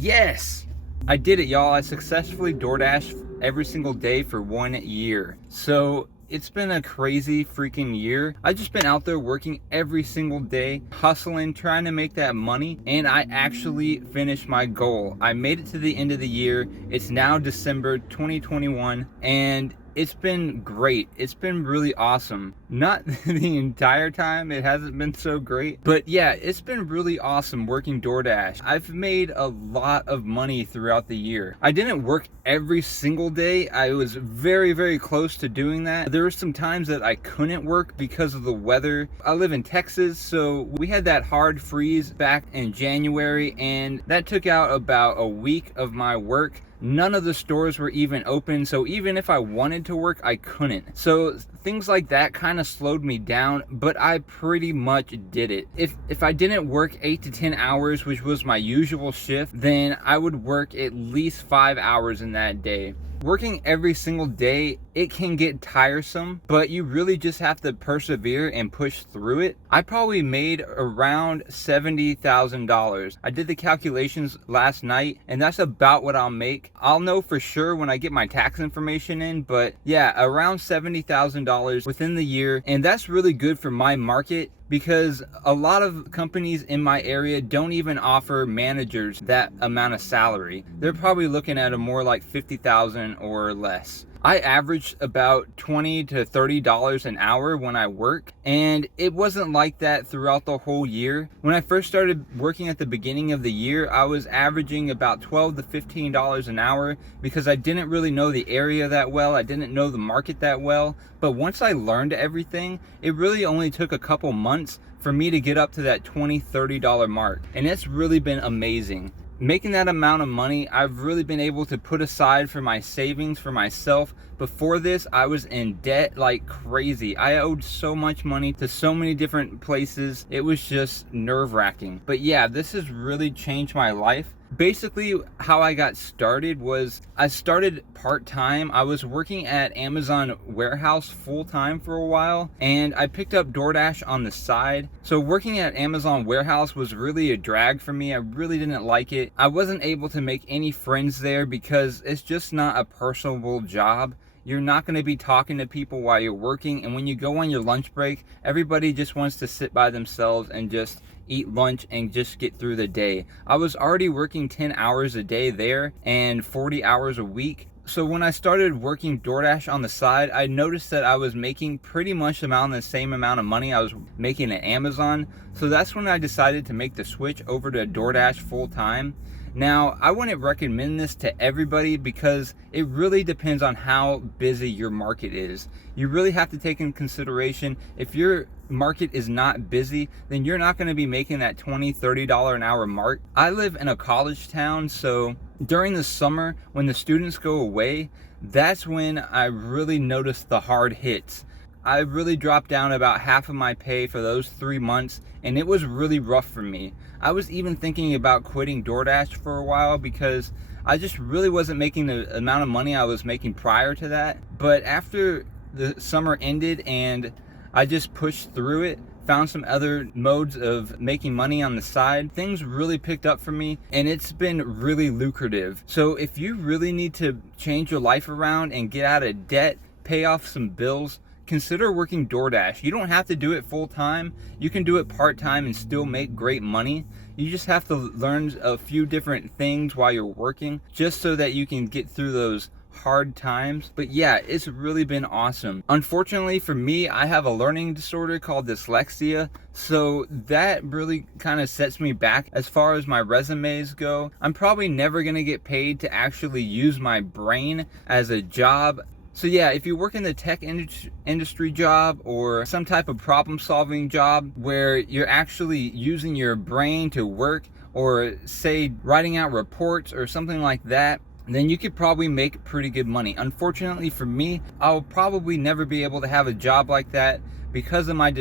Yes, I did it, y'all. I successfully DoorDash every single day for 1 year. So it's been a crazy freaking year. I've just been out there working every single day, hustling, trying to make that money, and I actually finished my goal. I made it to the end of the year. It's now December 2021, and it's been great. It's been really awesome. Not the entire time, it hasn't been so great, but yeah, it's been really awesome working DoorDash. I've made a lot of money throughout the year. I didn't work every single day. I was very, very close to doing that. There were some times that I couldn't work because of the weather. I live in Texas, so we had that hard freeze back in January, and that took out about a week of my work. None of the stores were even open, so even if I wanted to work, I couldn't. So things like that kind of slowed me down, but I pretty much did it. If I didn't work 8 to 10 hours, which was my usual shift, then I would work at least 5 hours in that day. Working every single day, it can get tiresome, but you really just have to persevere and push through it. I probably made around $70,000. I did the calculations last night, and that's about what I'll make. I'll know for sure when I get my tax information in, but yeah, around $70,000 within the year, and that's really good for my market, because a lot of companies in my area don't even offer managers that amount of salary. They're probably looking at a more like $50,000 or less. I averaged about $20 to $30 an hour when I work, and it wasn't like that throughout the whole year. When I first started working at the beginning of the year, I was averaging about $12 to $15 an hour because I didn't really know the area that well. I didn't know the market that well. But once I learned everything, it really only took a couple months for me to get up to that $20, $30 mark. And it's really been amazing. Making that amount of money, I've really been able to put aside for my savings for myself. Before this, I was in debt like crazy. I owed so much money to so many different places. It was just nerve-wracking. But yeah, this has really changed my life. Basically, how I got started was I started part-time. I was working at Amazon warehouse full-time for a while, and I picked up DoorDash on the side. So working at Amazon warehouse was really a drag for me. I really didn't like it. I wasn't able to make any friends there because it's just not a personable job. You're not going to be talking to people while you're working, and when you go on your lunch break, everybody just wants to sit by themselves and just eat lunch and just get through the day. I was already working 10 hours a day there and 40 hours a week. So when I started working DoorDash on the side, I noticed that I was making pretty much the same amount of money I was making at Amazon. So that's when I decided to make the switch over to DoorDash full time. Now, I wouldn't recommend this to everybody because it really depends on how busy your market is. You really have to take in consideration if your market is not busy, then you're not going to be making that $20, $30 an hour mark. I live in a college town, so during the summer when the students go away, that's when I really notice the hard hits. I really dropped down about half of my pay for those 3 months, and it was really rough for me. I was even thinking about quitting DoorDash for a while because I just really wasn't making the amount of money I was making prior to that. But after the summer ended and I just pushed through it, found some other modes of making money on the side, things really picked up for me, and it's been really lucrative. So if you really need to change your life around and get out of debt, pay off some bills, consider working DoorDash. You don't have to do it full time. You can do it part time and still make great money. You just have to learn a few different things while you're working just so that you can get through those hard times. But yeah, it's really been awesome. Unfortunately for me, I have a learning disorder called dyslexia, so that really kind of sets me back as far as my resumes go. I'm probably never going to get paid to actually use my brain as a job. So yeah, if you work in the tech industry job or some type of problem solving job where you're actually using your brain to work, or say writing out reports or something like that, then you could probably make pretty good money. Unfortunately for me, I'll probably never be able to have a job like that because of my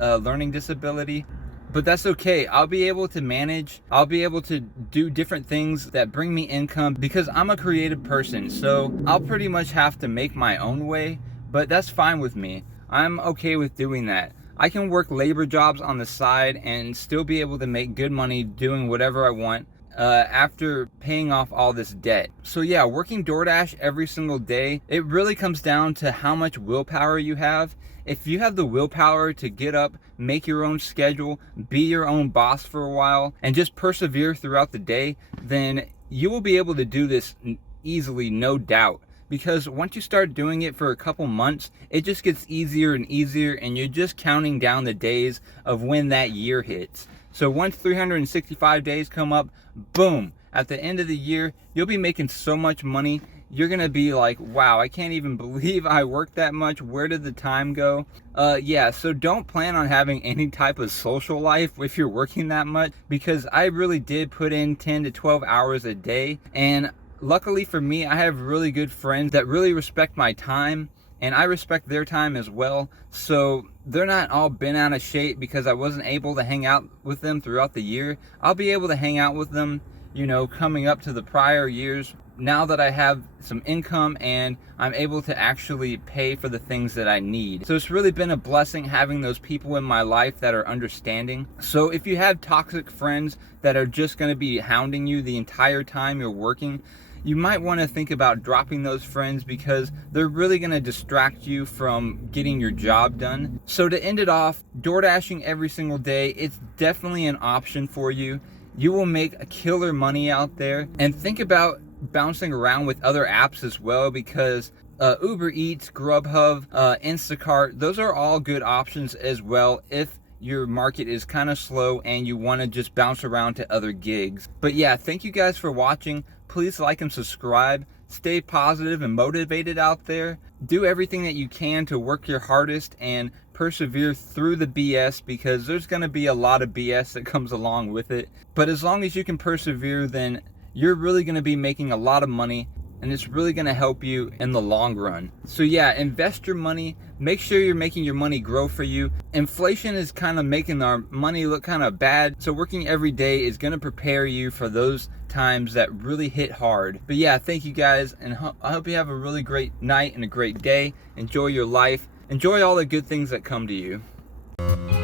learning disability. But that's okay. I'll be able to manage. I'll be able to do different things that bring me income because I'm a creative person. So I'll pretty much have to make my own way, but that's fine with me. I'm okay with doing that. I can work labor jobs on the side and still be able to make good money doing whatever I want. after paying off all this debt. So yeah, working DoorDash every single day, it really comes down to how much willpower you have. If you have the willpower to get up, make your own schedule, be your own boss for a while, and just persevere throughout the day, then you will be able to do this easily, no doubt. Because once you start doing it for a couple months, it just gets easier and easier, and you're just counting down the days of when that year hits. So once 365 days come up, boom, at the end of the year, you'll be making so much money. You're gonna be like, wow, I can't even believe I worked that much. Where did the time go? Yeah, so don't plan on having any type of social life if you're working that much, because I really did put in 10 to 12 hours a day, and luckily for me, I have really good friends that really respect my time, and I respect their time as well. So they're not all bent out of shape because I wasn't able to hang out with them throughout the year. I'll be able to hang out with them, you know, coming up to the prior years, now that I have some income and I'm able to actually pay for the things that I need. So it's really been a blessing having those people in my life that are understanding. So if you have toxic friends that are just going to be hounding you the entire time you're working, you might want to think about dropping those friends, because they're really going to distract you from getting your job done. So to end it off, DoorDashing every single day, it's definitely an option for you. You will make a killer money out there. And think about bouncing around with other apps as well, because Uber Eats, Grubhub, Instacart, those are all good options as well if your market is kind of slow and you want to just bounce around to other gigs. But yeah, thank you guys for watching. Please like and subscribe. Stay positive and motivated out there. Do everything that you can to work your hardest and persevere through the BS, because there's going to be a lot of BS that comes along with it. But as long as you can persevere, then you're really going to be making a lot of money, and it's really going to help you in the long run. So yeah, invest your money. Make sure you're making your money grow for you. Inflation is kind of making our money look kind of bad. So working every day is going to prepare you for those times that really hit hard. But yeah, thank you guys, and I hope you have a really great night and a great day. Enjoy your life. Enjoy all the good things that come to you.